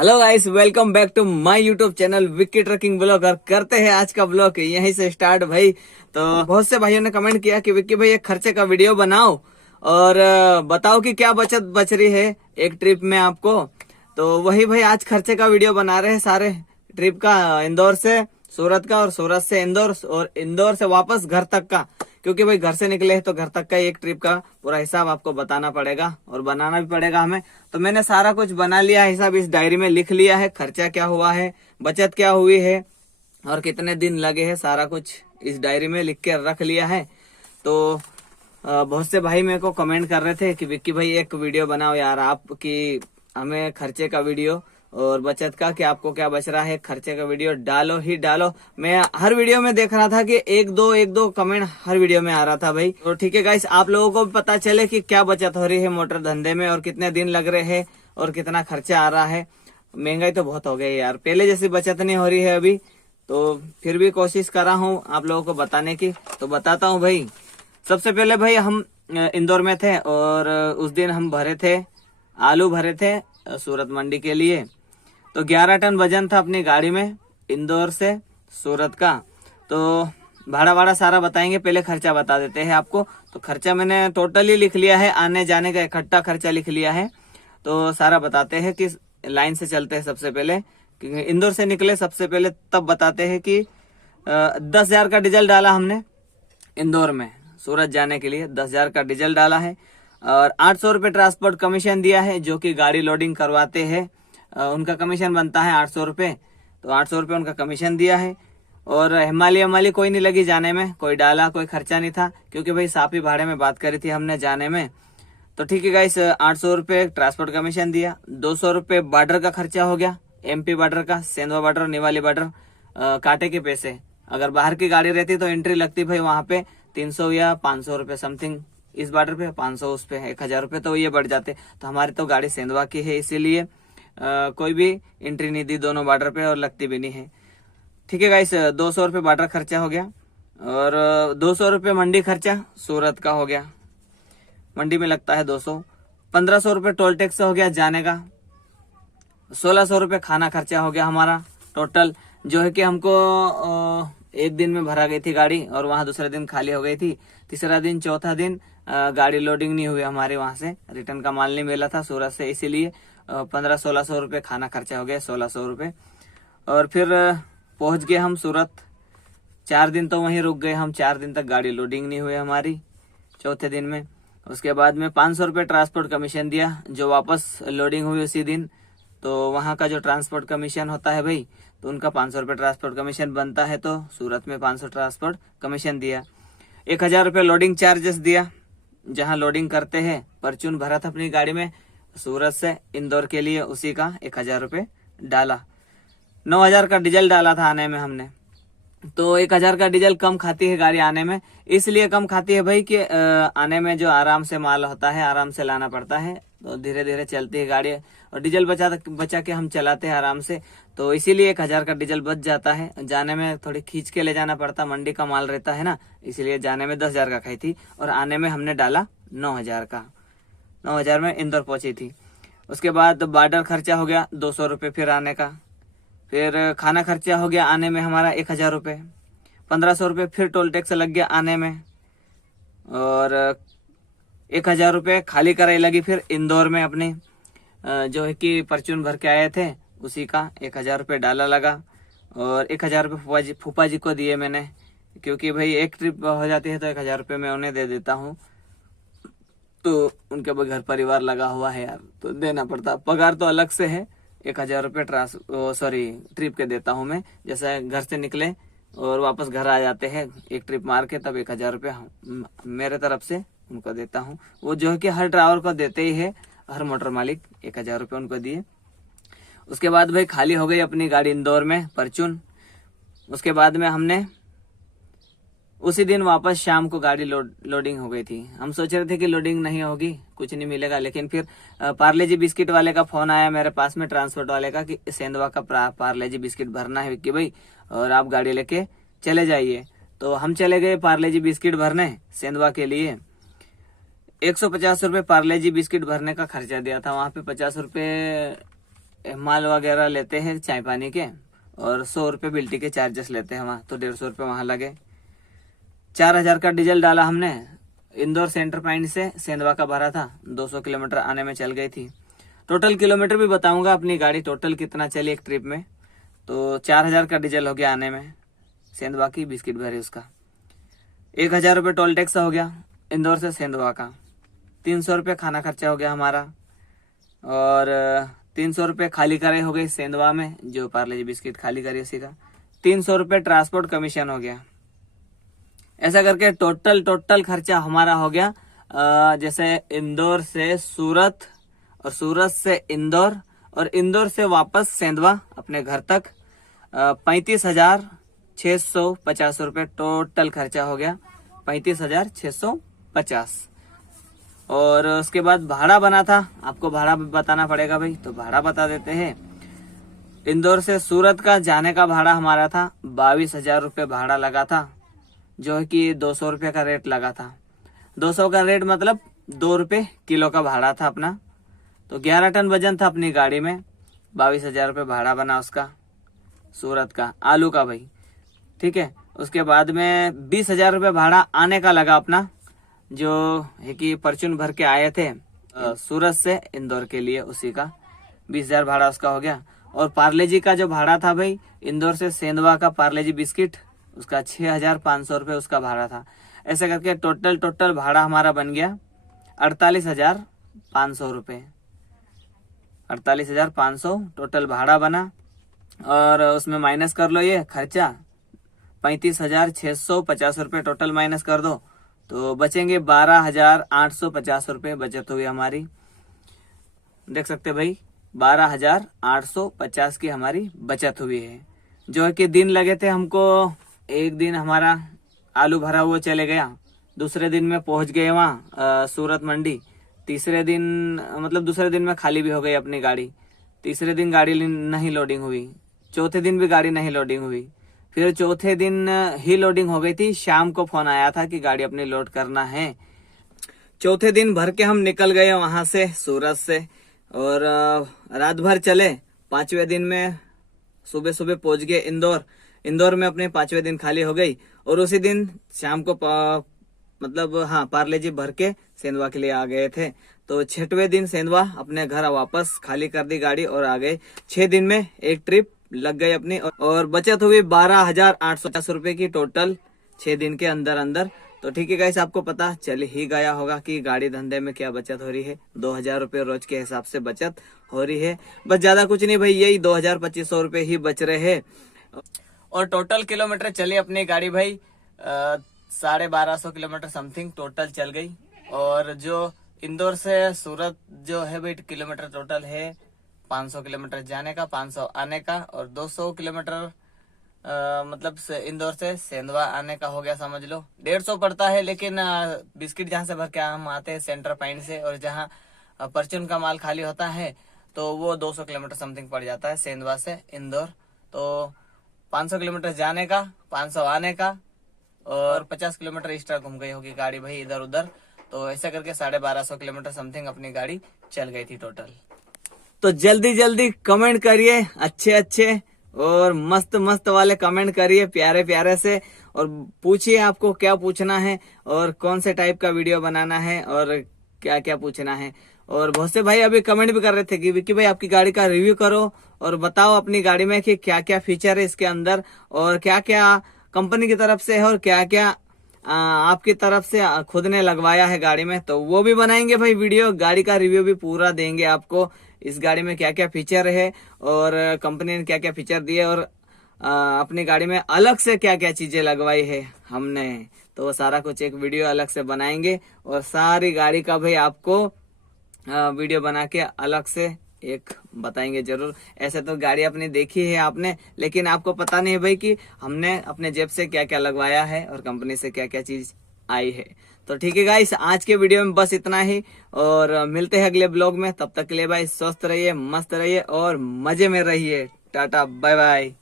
Hello guys, welcome back to my YouTube channel Vicky trucking blog. और करते हैं आज का ब्लॉग यहीं से स्टार्ट भाई। तो बहुत से भाइयों ने कमेंट किया कि विक्की भाई एक खर्चे का वीडियो बनाओ और बताओ कि क्या बचत बच रही है एक ट्रिप में आपको। तो वही भाई आज खर्चे का वीडियो बना रहे हैं सारे ट्रिप का, इंदौर से सूरत का और सूरत से इंदौर और इंदौर से वापस घर तक का। क्योंकि भाई घर से निकले हैं तो घर तक का एक ट्रिप का पूरा हिसाब आपको बताना पड़ेगा और बनाना भी पड़ेगा हमें। तो मैंने सारा कुछ बना लिया है, हिसाब इस डायरी में लिख लिया है। खर्चा क्या हुआ है, बचत क्या हुई है और कितने दिन लगे हैं, सारा कुछ इस डायरी में लिख के रख लिया है। तो बहुत से भाई मेरे को कमेंट कर रहे थे कि विक्की भाई एक वीडियो बनाओ यार आप, कि हमें खर्चे का वीडियो और बचत का, कि आपको क्या बच रहा है, खर्चे का वीडियो डालो ही डालो। मैं हर वीडियो में देख रहा था कि एक दो कमेंट हर वीडियो में आ रहा था भाई। तो ठीक है गाइस, आप लोगों को भी पता चले कि क्या बचत हो रही है मोटर धंधे में और कितने दिन लग रहे हैं और कितना खर्चा आ रहा है। महंगाई तो बहुत हो गई यार, पहले जैसी बचत नहीं हो रही है अभी। तो फिर भी कोशिश कर रहा हूँ आप लोगों को बताने की, तो बताता हूँ भाई। सबसे पहले भाई हम इंदौर में थे और उस दिन हम भरे थे, आलू भरे थे सूरत मंडी के लिए। तो 11 टन वजन था अपनी गाड़ी में इंदौर से सूरत का। तो भाड़ा वाड़ा सारा बताएंगे, पहले खर्चा बता देते हैं आपको। तो खर्चा मैंने टोटली लिख लिया है, आने जाने का इकट्ठा खर्चा लिख लिया है। तो सारा बताते हैं कि लाइन से चलते हैं। सबसे पहले इंदौर से निकले, सबसे पहले तब बताते हैं कि 10,000 का डीजल डाला हमने इंदौर में सूरत जाने के लिए। 10,000 का डीजल डाला है और 800 रुपये ट्रांसपोर्ट कमीशन दिया है, जो कि गाड़ी लोडिंग करवाते हैं उनका कमीशन बनता है 800 रुपये। तो 800 रुपये उनका कमीशन दिया है। और हिमालय कोई नहीं लगी जाने में, कोई डाला कोई खर्चा नहीं था, क्योंकि भाई साफी भाड़े में बात करी थी हमने जाने में। तो ठीक है गाइस, 800 रुपये ट्रांसपोर्ट कमीशन दिया। 200 रुपये बॉर्डर का खर्चा हो गया, MP बॉर्डर का, सेंधवा बॉर्डर, निवाली बॉर्डर, कांटे के पैसे। अगर बाहर की गाड़ी रहती तो एंट्री लगती भाई वहां पे 300 या 500 रुपये समथिंग, इस बॉर्डर पे 500, उस पे 1,000 रुपये, तो ये बढ़ जाते। तो हमारी तो गाड़ी सेंधवा की है, इसीलिए कोई भी एंट्री नहीं दी दोनों बॉर्डर पे और लगती भी नहीं है। ठीक है गाइस, 200 रुपये बॉर्डर खर्चा हो गया और 200 रुपये मंडी खर्चा सूरत का हो गया। मंडी में लगता है 200। 1500 रुपये टोल टैक्स हो गया जाने का। 1600 रुपये खाना खर्चा हो गया हमारा टोटल, जो है कि हमको एक दिन में भरा गई थी गाड़ी और वहां दूसरे दिन खाली हो गई थी। तीसरा दिन चौथा दिन गाड़ी लोडिंग नहीं हुई हमारे, वहां से रिटर्न का माल नहीं मिला था सूरत से, इसीलिए 1500-1600 रुपये खाना खर्चा हो गया, 1600 रुपये। और फिर पहुंच गए हम सूरत। 4 दिन तो वहीं रुक गए हम, 4 दिन तक गाड़ी लोडिंग नहीं हुई हमारी चौथे दिन में। उसके बाद में 500 रुपये ट्रांसपोर्ट कमीशन दिया, जो वापस लोडिंग हुई उसी दिन। तो वहाँ का जो ट्रांसपोर्ट कमीशन होता है भाई, तो उनका 500 रुपये ट्रांसपोर्ट कमीशन बनता है। तो सूरत में 500 ट्रांसपोर्ट कमीशन दिया। 1,000 रुपये लोडिंग चार्जेस दिया, जहाँ लोडिंग करते हैं। परचून भरा था अपनी गाड़ी में सूरत से इंदौर के लिए, उसी का 1,000 रुपये डाला। 9,000 का डीजल डाला था आने में हमने। तो 1,000 का डीजल कम खाती है गाड़ी आने में, इसलिए कम खाती है भाई कि आने में जो आराम से माल होता है आराम से लाना पड़ता है, तो धीरे धीरे चलती है गाड़ी और डीजल बचा के हम चलाते हैं आराम से। तो इसीलिए 1,000 का डीजल बच जाता है। जाने में थोड़ी खींच के ले जाना पड़ता, मंडी का माल रहता है ना, इसीलिए जाने में 10,000 का खाई थी और आने में हमने डाला 9,000 का। 9,000 में इंदौर पहुंची थी। उसके बाद बॉर्डर खर्चा हो गया 200 रुपये फिर आने का। फिर खाना खर्चा हो गया आने में हमारा 1,000 रुपये। 1,500 रुपये फिर टोल टैक्स लग गया आने में और 1,000 रुपये खाली कराई लगी फिर इंदौर में अपने, जो है कि परचून भर के आए थे उसी का 1,000 रुपये डाला लगा। और 1,000 रुपये फूफा जी को दिए मैंने, क्योंकि भाई एक ट्रिप हो जाती है तो 1,000 रुपये मैं उन्हें दे देता हूँ। तो उनके घर परिवार लगा हुआ है यार, तो देना पड़ता। पगार तो अलग से है, 1,000 रुपये ट्रिप के देता हूँ मैं। जैसे घर से निकले और वापस घर आ जाते हैं एक ट्रिप मार के, तब 1,000 रुपये मेरे तरफ से उनको देता हूँ। वो जो है कि हर ड्राइवर को देते ही है, हर मोटर मालिक 1,000 रुपये उनको दिए। उसके बाद भाई खाली हो गई अपनी गाड़ी इंदौर में परचून। उसके बाद में हमने उसी दिन वापस शाम को गाड़ी लोडिंग हो गई थी। हम सोच रहे थे कि लोडिंग नहीं होगी, कुछ नहीं मिलेगा, लेकिन फिर पार्ले जी बिस्किट वाले का फोन आया मेरे पास में, ट्रांसपोर्ट वाले का, कि सेंधवा का पार्ले जी बिस्किट भरना है विक्की भाई और आप गाड़ी लेके चले जाइए। तो हम चले गए पार्ले जी बिस्किट भरने सेंधवा के लिए। 150 रुपये पार्ले जी बिस्किट भरने का खर्चा दिया था। वहां पे 50 रुपये माल वगैरह लेते हैं चाय पानी के, और 100 रुपये बिल्टी के चार्जेस लेते हैं वहाँ, तो 150 रुपये वहाँ लगे। 4000 का डीजल डाला हमने। इंदौर सेंटर पॉइंट से सेंधवा का भरा था, 200 किलोमीटर आने में चल गई थी। टोटल किलोमीटर भी बताऊंगा अपनी गाड़ी टोटल कितना चली एक ट्रिप में। तो 4000 का डीजल हो गया आने में, सेंधवा की बिस्किट भरी उसका। 1000 रुपये टोल टैक्स हो गया इंदौर से सेंधवा का। 300 रुपये खाना खर्चा हो गया हमारा, और 300 रुपये खाली करे हो गई सेंधवा में, जो पार्ले जी बिस्किट खाली करी उसी का। 300 रुपये ट्रांसपोर्ट कमीशन हो गया। ऐसा करके टोटल खर्चा हमारा हो गया, जैसे इंदौर से सूरत और सूरत से इंदौर और इंदौर से वापस सेंधवा अपने घर तक 35,650 रुपये टोटल खर्चा हो गया। 35,650। और उसके बाद भाड़ा बना था, आपको भाड़ा बताना पड़ेगा भाई, तो भाड़ा बता देते हैं। इंदौर से सूरत का जाने का भाड़ा हमारा था 22,000 रुपये भाड़ा लगा था, जो है कि 200 रुपये का रेट लगा था। 200 का रेट मतलब 2 रुपये किलो का भाड़ा था अपना। तो 11 टन वजन था अपनी गाड़ी में। 22,000 रुपये भाड़ा बना उसका, सूरत का आलू का भाई, ठीक है। उसके बाद में 20,000 रुपये भाड़ा आने का लगा अपना, जो है कि परचून भर के आए थे सूरत से इंदौर के लिए, उसी का 20,000 भाड़ा उसका हो गया। और पार्ले जी का जो भाड़ा था भाई, इंदौर से सेंधवा का पार्ले जी बिस्किट, उसका 6,500 रुपये उसका भाड़ा था। ऐसे करके टोटल भाड़ा हमारा बन गया 48,500 रुपये। 48,500 टोटल भाड़ा बना, और उसमें माइनस कर लो ये खर्चा, 35,650 रुपये टोटल माइनस कर दो, तो बचेंगे 12,850 रुपये बचत हुई हमारी। देख सकते भाई, 12,850 की हमारी बचत हुई है। जो है कि दिन लगे थे हमको, एक दिन हमारा आलू भरा हुआ चले गया, दूसरे दिन में पहुंच गए वहाँ सूरत मंडी। तीसरे दिन मतलब दूसरे दिन में खाली भी हो गई अपनी गाड़ी। तीसरे दिन गाड़ी नहीं लोडिंग हुई, चौथे दिन भी गाड़ी नहीं लोडिंग हुई। फिर चौथे दिन ही लोडिंग हो गई थी, शाम को फोन आया था कि गाड़ी अपनी लोड करना है। चौथे दिन भर के हम निकल गए वहां से सूरत से, और रात भर चले। 5वें दिन में सुबह पहुंच गए इंदौर। इंदौर में अपने 5वें दिन खाली हो गई, और उसी दिन शाम को पार्ले जी भर के सेंधवा के लिए आ गए थे। तो 6वें दिन सेंधवा अपने घर वापस खाली कर दी गाड़ी और आ गए। 6 दिन में एक ट्रिप लग गई अपनी, और बचत हुई 12,850 रुपए की टोटल 6 दिन के अंदर। तो ठीक है गाइस, आपको पता चल ही गया होगा कि गाड़ी धंधे में क्या बचत हो रही है। 2,000 रुपये रोज के हिसाब से बचत हो रही है, बस ज्यादा कुछ नहीं भाई, यही 2,000-2,500 रुपये ही बच रहे हैं। और टोटल किलोमीटर चली अपनी गाड़ी भाई 1250 किलोमीटर समथिंग टोटल चल गई। और जो इंदौर से सूरत जो है भाई किलोमीटर टोटल है 500 किलोमीटर जाने का, 500 आने का, और 200 किलोमीटर मतलब इंदौर से सेंधवा आने का हो गया, समझ लो 150 पड़ता है। लेकिन बिस्किट जहाँ से भर के हम आते हैं सेंटर पॉइंट से, और जहाँ परचून का माल खाली होता है तो वो 200 किलोमीटर समथिंग पड़ जाता है सेंधवा से इंदौर। तो 500 किलोमीटर जाने का, 500 आने का, और 50 किलोमीटर एक्स्ट्रा घूम गई होगी गाड़ी भाई इधर उधर। तो ऐसा करके 1250 किलोमीटर समथिंग अपनी गाड़ी चल गई थी टोटल। तो जल्दी कमेंट करिए, अच्छे और मस्त वाले कमेंट करिए, प्यारे से, और पूछिए आपको क्या पूछना है और कौन से टाइप का वीडियो बनाना है और क्या पूछना है। और बहुत से भाई अभी कमेंट भी कर रहे थे कि विक्की भाई आपकी गाड़ी का रिव्यू करो और बताओ अपनी गाड़ी में कि क्या फीचर है इसके अंदर, और क्या कंपनी की तरफ से है, और क्या आपकी तरफ से खुद ने लगवाया है गाड़ी में। तो वो भी बनाएंगे भाई वीडियो, गाड़ी का रिव्यू भी पूरा देंगे आपको, इस गाड़ी में क्या फीचर है और कंपनी ने क्या फीचर दिए, और अपनी गाड़ी में अलग से क्या चीजें लगवाई है हमने। तो वो सारा कुछ एक वीडियो अलग से बनाएंगे, और सारी गाड़ी का भाई आपको वीडियो बना के अलग से एक बताएंगे जरूर। ऐसे तो गाड़ी अपनी देखी है आपने, लेकिन आपको पता नहीं है भाई कि हमने अपने जेब से क्या लगवाया है और कंपनी से क्या चीज आई है। तो ठीक है गाइस, आज के वीडियो में बस इतना ही, और मिलते हैं अगले ब्लॉग में। तब तक के लिए भाई स्वस्थ रहिए, मस्त रहिए और मजे में रहिए। Tata bye bye.